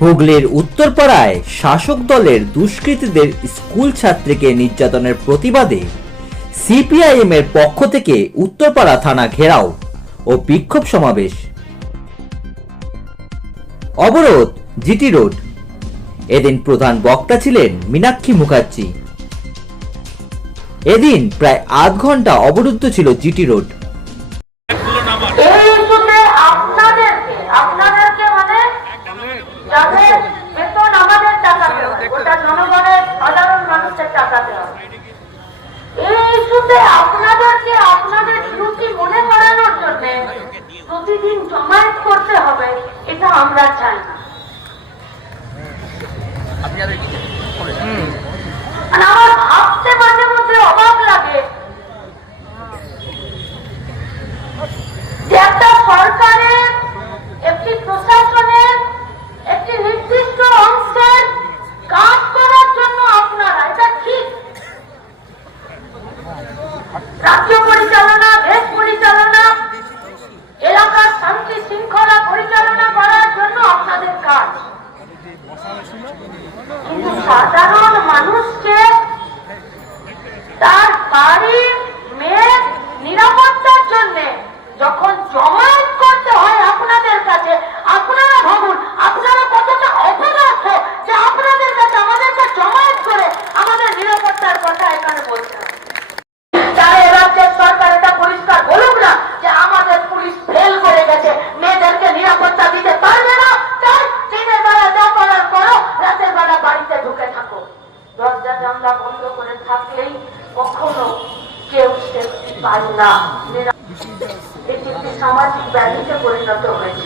হুগলির উত্তরপাড়ায় শাসক দলের দুষ্কৃতীদের স্কুল ছাত্রীকে নির্যাতনের প্রতিবাদে সিপিআইএম এর পক্ষ থেকে উত্তরপাড়া থানা ঘেরাও ও বিক্ষোভ সমাবেশ। অবরোধ, জিটি রোড। এদিন প্রধান বক্তা ছিলেন মীনাক্ষী মুখার্জি। এদিন প্রায় আধ ঘণ্টা অবরুদ্ধ ছিল জিটি রোড। যাদের বেতন আমাদের হয় ওটা জনগণের সাধারণ মানুষের হয়। এই ইস্যুতে আপনাদেরকে আপনাদের ডিউটি মনে করানোর জন্য প্রতিদিন জমায়েত করতে হবে এটা আমরা চাই না। আমার ভাবতে মাঝে মধ্যে অবাক লাগে যে একটা সরকারের একটি প্রশাসনের একটি নির্দিষ্ট অংশের কাজ করার জন্য আপনারা এটা ঠিক আপনাদের কাজ। কিন্তু সাধারণ মানুষকে তার বাড়ির মেয়ের নিরাপত্তার জন্য যখন জমায়েত করতে হয় আপনাদের কাছে আপনারা ভাবুন আপনারা কতটা অপদার্থ যে আপনাদের কাছে আমাদেরকে জমায়েত করে আমাদের নিরাপত্তার কথা এখানে বলতে হবে তারা এ রাজ্যের সরকার এটা পরিষ্কার বলুক না যে আমাদের পুলিশ ফেল করে গেছে মেয়েদেরকে নিরাপত্তা দিতে পারবে না তাই দিনের বেলা যা করার করো রাতের বেলা বাড়িতে ঢুকে থাকো দরজা জানলা বন্ধ করে থাকলেই কখনো কেউ সেফটি পায় না। এটি একটি সামাজিক ব্যাধিতে পরিণত হয়েছে।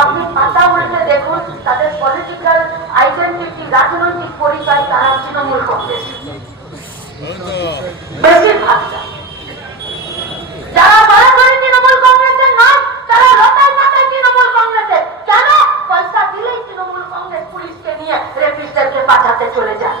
আপনি পাতা দেখুন, তাদের পলিটিক্যাল রাজনৈতিক পরিচয় তারা তৃণমূল কংগ্রেস বেশিরভাগটা যারা বড় করে তৃণমূল কংগ্রেসের নাম তারা লতায় পাতায় তৃণমূল কংগ্রেসের কেন পয়সা দিলেই তৃণমূল কংগ্রেস পুলিশকে নিয়ে রেপিস্টদেরকে বাঁচাতে চলে যায়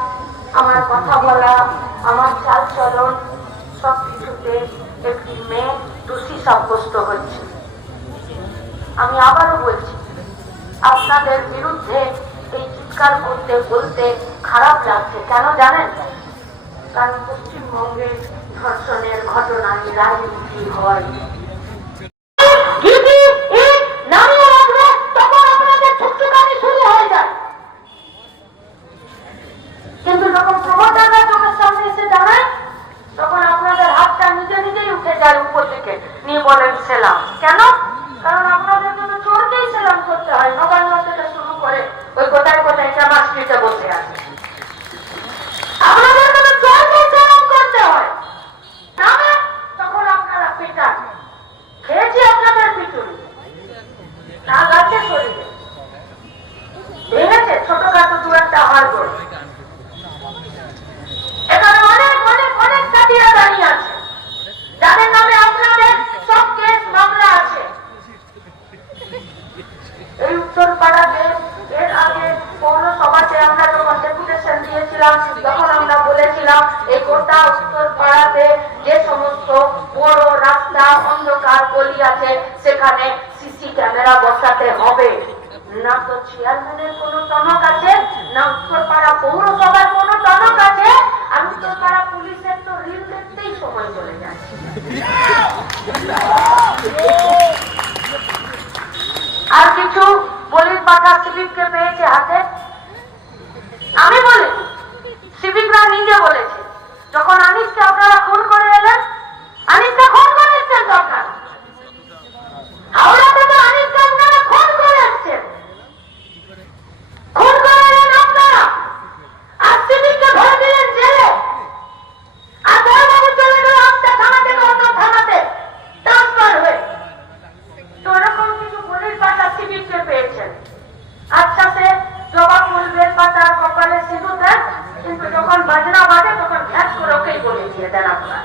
আমার কথা বলা, আমার চাল চলন সব কিছুতে একটি মেয়ে দোষী সাব্যস্ত হচ্ছে। আমি আবারও বলছি, আপনাদের বিরুদ্ধে এই চিৎকার করতে, বলতে খারাপ লাগছে, কেন জানেন? কারণ পশ্চিমবঙ্গে ধর্ষণের ঘটনায় রাজনীতি হয়। থেকে নিয়ে বলেন সেলাম। কেন? কারণ আপনাদের জন্য চোরকেই সেলাম করতে হয়। নবান্ন থেকে শুরু করে। ওই কোথায় কোথায় চামা বসে আছে। আপনাদের পেটান আপনাদের পিছনে না গাছে শরীরে ভেঙেছে ছোটখাটো দু একটা হাড় করে এখানে অনেক অনেক অনেক সাথীরা দাঁড়িয়ে আছে যাদের নামে আপনাদের সব কেস মামলা আছে এই উত্তর পাড়াতে এর আগে পৌরসভাতে আমরা যখন ডেপুটেশন দিয়েছিলাম তখন আমরা বলেছিলাম এই গোটা উত্তর পাড়াতে যে সমস্ত বড় রাস্তা অন্ধকার গলি আছে, সেখানে সিসি ক্যামেরা বসাতে হবে। আর কিছু বলির পাঠা সিভিককে পেয়েছে হাতে? কিন্তু যখন বাজনা বাজে তখন এক করে ওকেই বলে দিয়ে দেন আপনারা